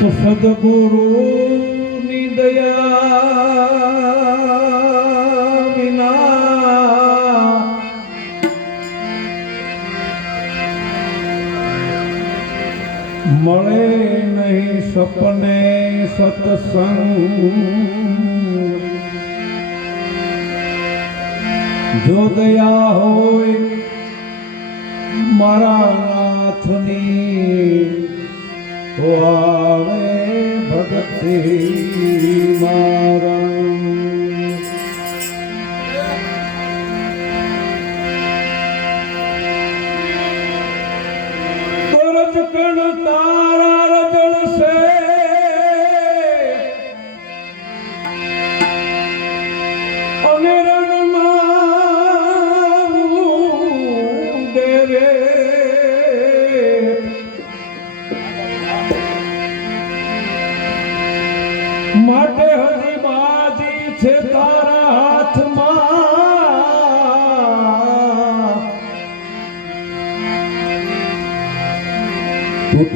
સદગુરુ ની દયા વિના મળે નહીં સપને સત્સંગ જો દયા હોય મારા નાથની આવે ભક્તિ મારા.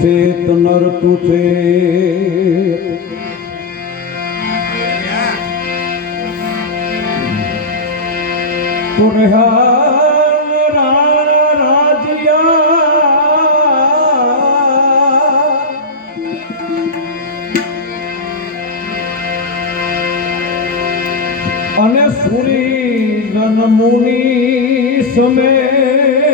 તનર તુથે પુરહાન રાણ રાજ્યા અને સુરી જનમુની સમેત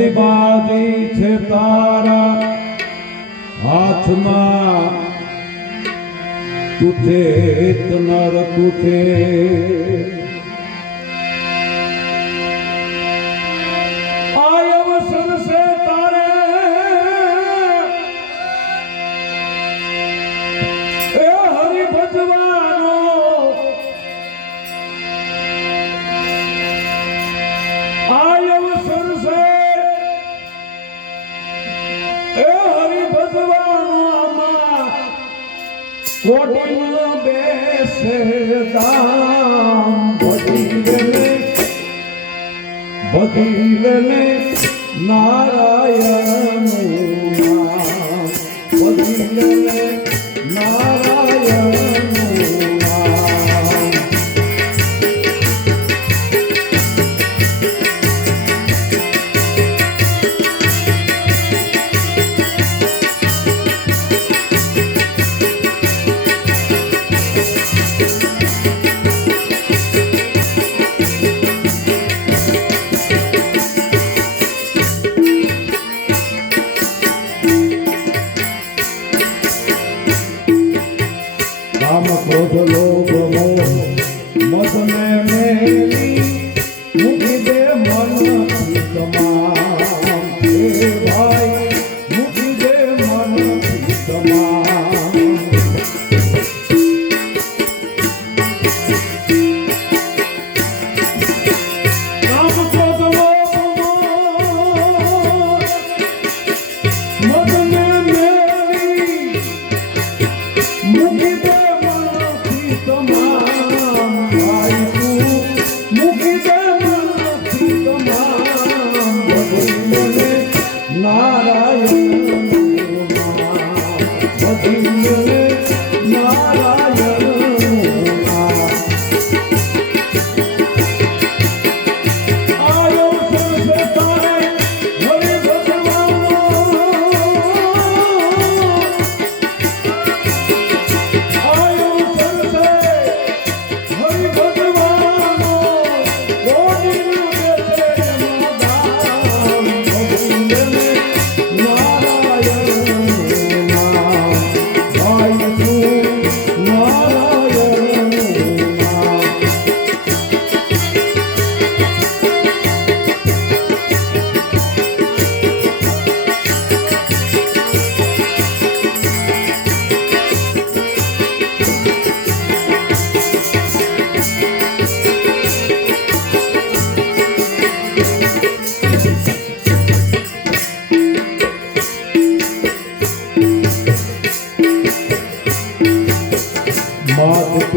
બાજી છે તારા હાથમાં. તુથે તનર તુથે કોટીમાં બેસે દામ ભજીને ભજીને નારાયણનું નામ. ભજીને કામ ક્રોધ લોભ મોહ મદ મે મેલી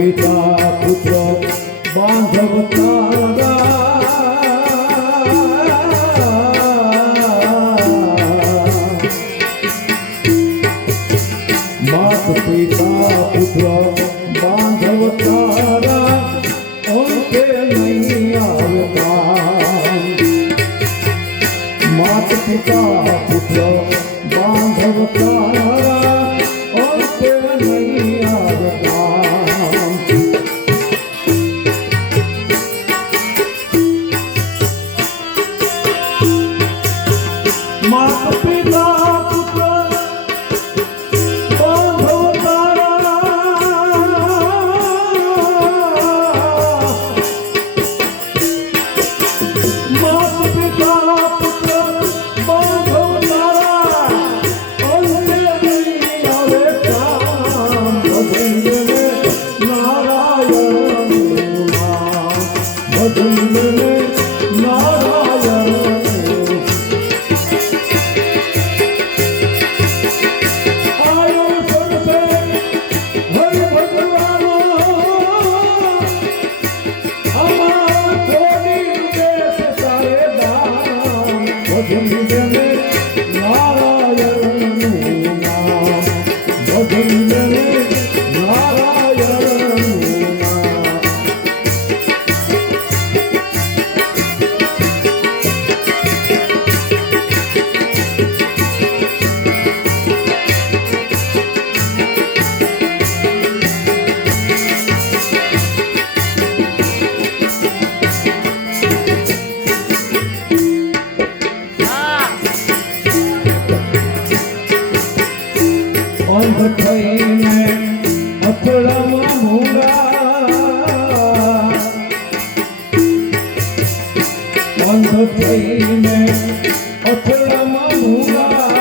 પિતા પુત્ર બાંધવ તારા માત પિતા પુત્ર બાંધવ તારા અંતે નહીં આવતા માત પિતા પુત્ર બાંધવ તારા અંતે નહીં આવતા ગગન મારા થઈને અથડામાં ભૂલા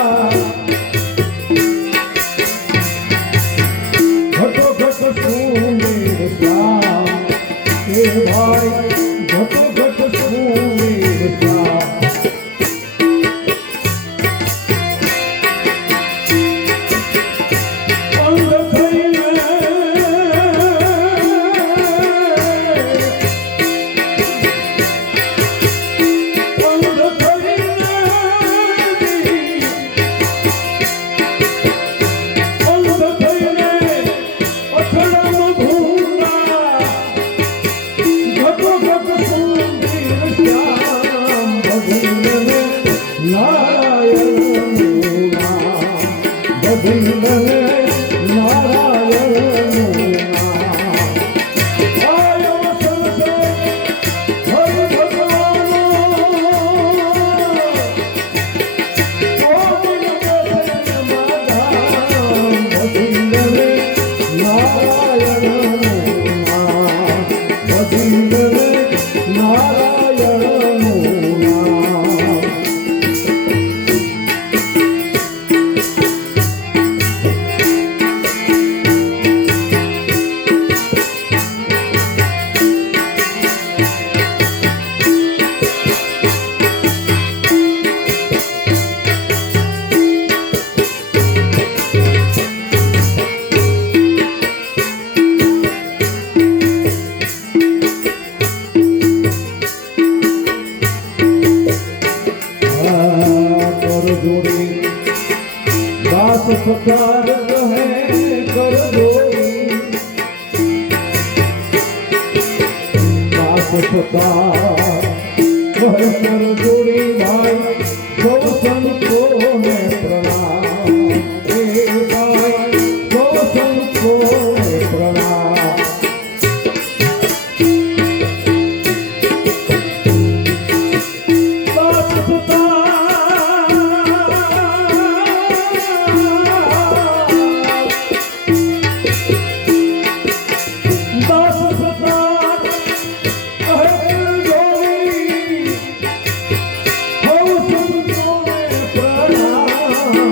पुछता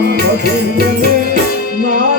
નારાયણ